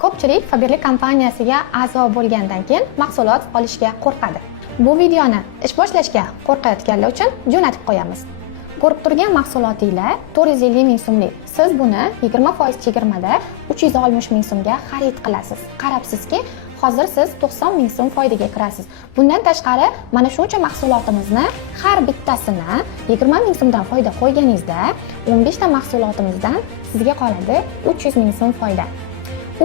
Ko'pchilik Faberlic kompaniyasiga a'zo bo'lgandan keyin mahsulot olishga qo'rqadi. Bu videoni ish boshlashga qo'rqayotganlar uchun jo'natib qo'yamiz. Ko'rib turgan mahsulotinglar 450 ming so'mlik. Siz buni 20% chegirmada 360 ming so'mga xarid qilasiz. Qarabsizki, hozir siz 90 ming so'm foydaga kirasiz. Bundan tashqari, mana shuncha mahsulotimizni har bittasini 20 ming so'mdan foyda qo'yganingizda, 15 ta mahsulotimizdan sizga qoladi 300 ming so'm foyda.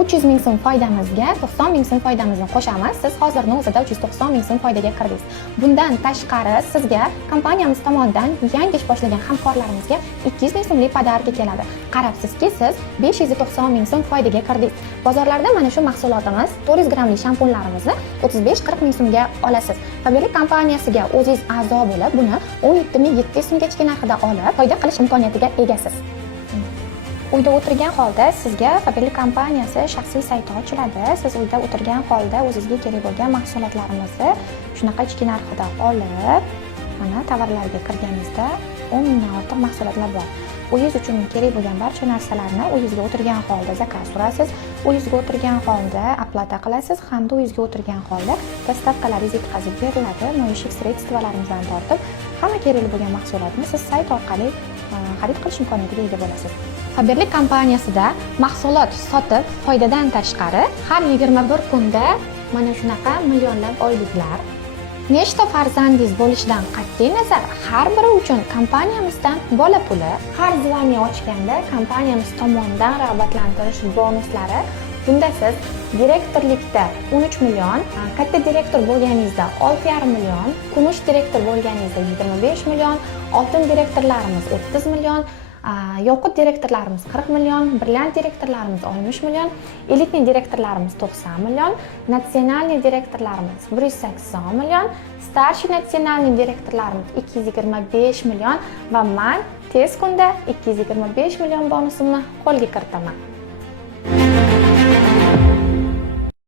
300 ming so'm foydamizga 90 ming so'm foydamizni qo'shamiz. Siz hozirning o'zida 390 ming so'm foydaga kirdingiz. Bundan tashqari sizga kompaniyamiz tomonidan yangi ish boshlagan hamkorlarimizga 200 ming so'mlik podarka keladi. Qarabsizki, siz 590 ming so'm foydaga kirdingiz. Bozorlarda mana shu mahsulotimiz 400 grammli shampunlarimizni 35-40 ming so'mga olasiz. Faberlic kompaniyasiga o'zingiz a'zo bo'lib, buni 17 ming 700 so'mgacha narxida olib, foyda qilish imkoniyatiga egasiz. Uyda o'tirgan holda sizga Faberlic kompaniyasi shaxsiy sayti ochiladi. Siz uyda o'tirgan holda o'zingizga kerak bo'lgan mahsulotlarimizni shunaqa ichki narxida olib, mana tovarlarga kirganingizda 10 mingdan ortiq mahsulotlar bor. Uyingiz uchun kerak bo'lgan barcha narsalarni uyingizga o'tirgan holda zakaz surasiz, uyingizga o'tirgan holda oplata qilasiz hamda uyingizga o'tirgan holda dostavkalaringiz yetkazib beriladi. Maishiy sredstvalardan tortib, hamma kerak bo'lgan mahsulotni siz sayt orqali xarid qilish imkoniyatiga ega bo'lasiz. Faberlic kompaniyasida mahsulot sotib foydadan tashqari har 21 kunda mana shunaqa millionlab oyliklar, nechta farzandingiz bo'lishidan qat'iy nazar har biri uchun kompaniyamizdan bola puli, har zvoniy ochganda kompaniyamiz tomonidan rag'batlantirish bonuslari. Bunda siz direktorlikda 13 million, katta direktor bo'lganingizda 6,5 million, kumush direktor bo'lganingizda 25 million, oltin direktorlarimiz 30 million, yoqut direktorlarimiz 40 million, brilliant direktorlarimiz 60 million, elitniy direktorlarimiz 90 million, natsionalniy direktorlarimiz 180 million, starshi natsionalniy direktorlarimiz 225 million va men tez kunda 225 million bonusimni qo'lga kiritaman.